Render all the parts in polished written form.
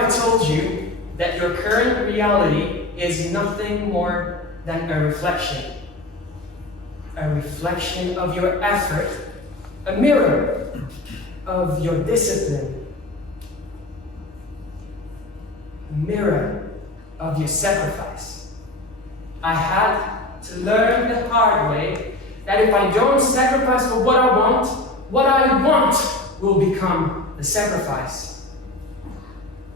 I told you that your current reality is nothing more than a reflection of your effort, a mirror of your discipline, a mirror of your sacrifice. I had to learn the hard way that if I don't sacrifice for what I want will become the sacrifice.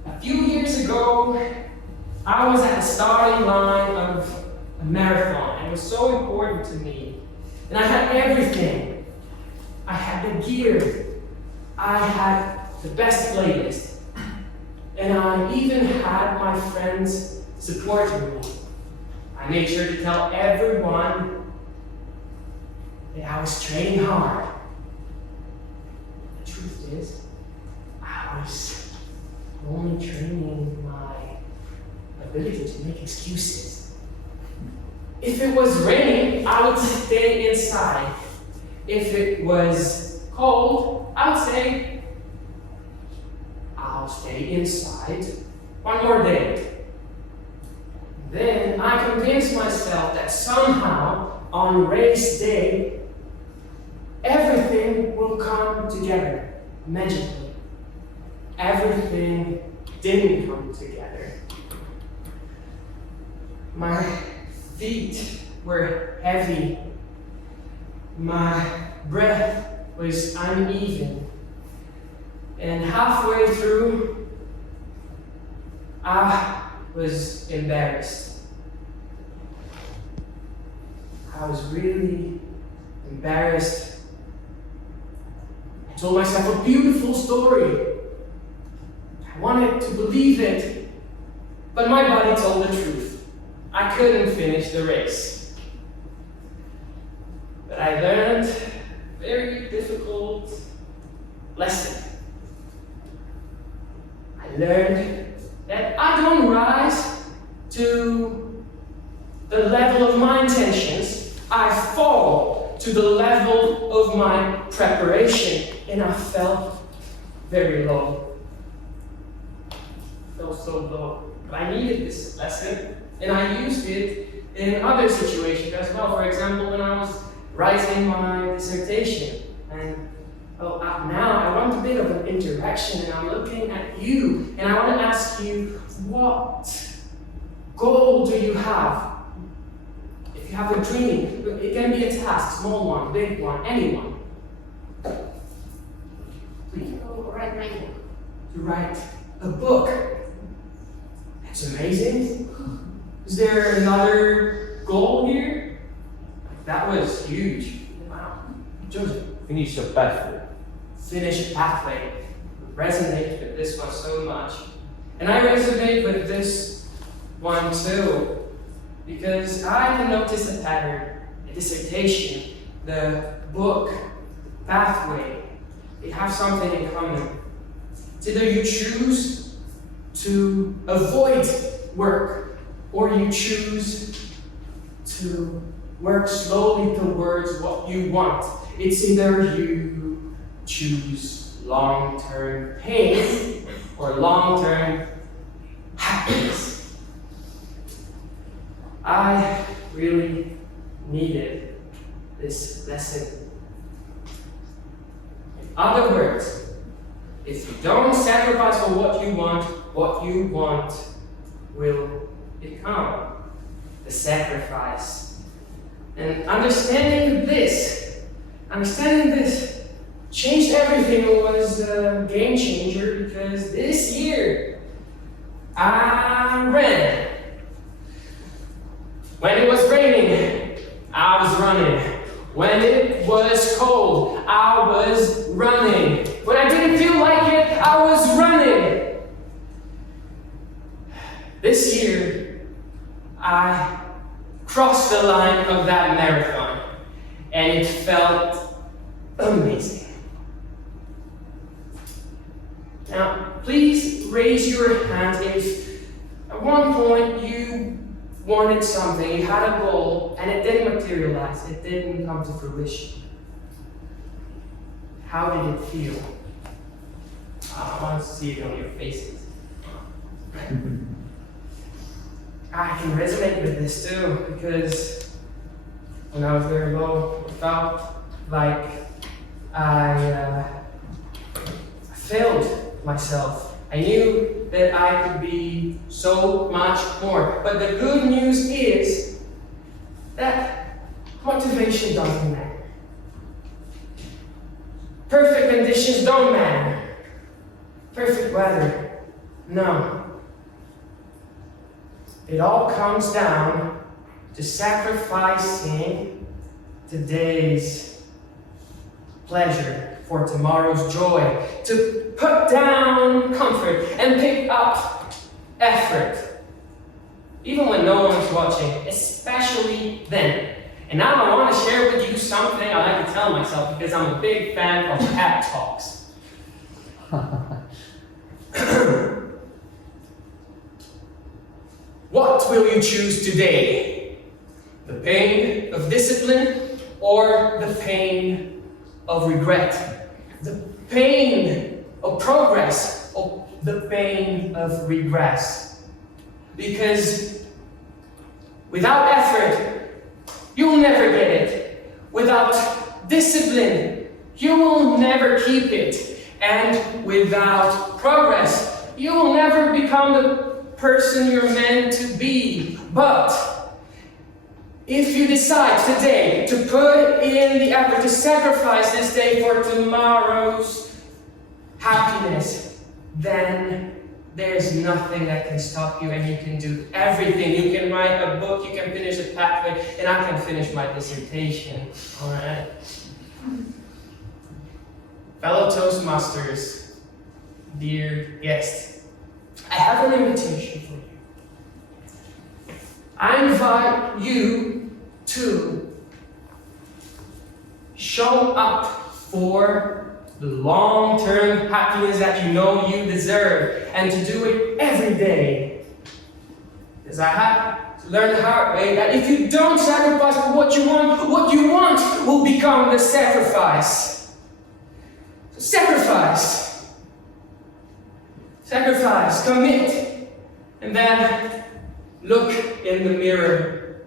A few years ago, I was at the starting line of a marathon, and it was so important to me. And I had everything. I had the gear. I had the best playlist. And I even had my friends supporting me. I made sure to tell everyone that I was training hard. The truth is, I was only training my ability to make excuses. If it was raining, I would stay inside. If it was cold, I would say, I'll stay inside one more day. Then I convinced myself that somehow on race day, everything will come together magically. Everything didn't come together. My feet were heavy. My breath was uneven. And halfway through, I was embarrassed. I was really embarrassed. I told myself a beautiful story. I wanted to believe it, but my body told the truth. I couldn't finish the race. But I learned a very difficult lesson. I learned that I don't rise to the level of my intentions. I fall to the level of my preparation, and I felt very low. I felt so low. But I needed this lesson, and I used it in other situations as well. For example, when I was writing my dissertation, and now I want a bit of an interaction, and I'm looking at you, and I want to ask you, what goal do you have? If you have a dream, it can be a task, small one, big one, anyone. Please. Write my book. To write a book. That's amazing. Is there another goal here? That was huge. Wow. Joseph. Finish your pathway. Finish pathway. Resonate with this one so much. And I resonate with this one too. Because I can notice a pattern, a dissertation, the book, the pathway. They have something in common. It's either you choose to avoid work, or you choose to work slowly towards what you want. It's either you choose long-term pain or long-term happiness. I really needed this lesson. In other words, if you don't sacrifice for what you want will become the sacrifice. And understanding this changed everything. It was a game changer, because this year I ran. When it was raining, I was running. When it was cold, I was running. When I didn't feel like it, I was running. This year, I crossed the line of that marathon, and it felt amazing. Now, please raise your hand if at one point you wanted something, you had a goal, and it didn't materialize, it didn't come to fruition. How did it feel? I want to see it on your faces. I can resonate with this too, because when I was very low, I felt like I failed myself. I knew that I could be so much more. But the good news is that motivation doesn't matter. Perfect conditions don't matter. Perfect weather, no. It all comes down to sacrificing today's pleasure for tomorrow's joy, to put down comfort and pick up effort, even when no one's watching, especially then. And now I want to share with you something I like to tell myself because I'm a big fan of pep talks. What will you choose today? The pain of discipline or the pain of regret? The pain of progress or the pain of regress? Because without effort, you will never get it. Without discipline, you will never keep it. And without progress, you will never become the person you're meant to be. But if you decide today to put in the effort to sacrifice this day for tomorrow's happiness, then there's nothing that can stop you, and you can do everything. You can write a book, you can finish a pathway, and I can finish my dissertation. All right? Fellow Toastmasters, dear guests, I have an invitation for you. I invite you to show up for the long-term happiness that you know you deserve, and to do it every day. Because I had to learn the hard way that if you don't sacrifice for what you want will become the sacrifice. So sacrifice. Sacrifice, commit, and then look in the mirror.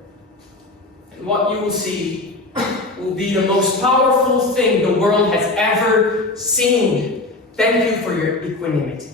And what you will see will be the most powerful thing the world has ever seen. Thank you for your equanimity.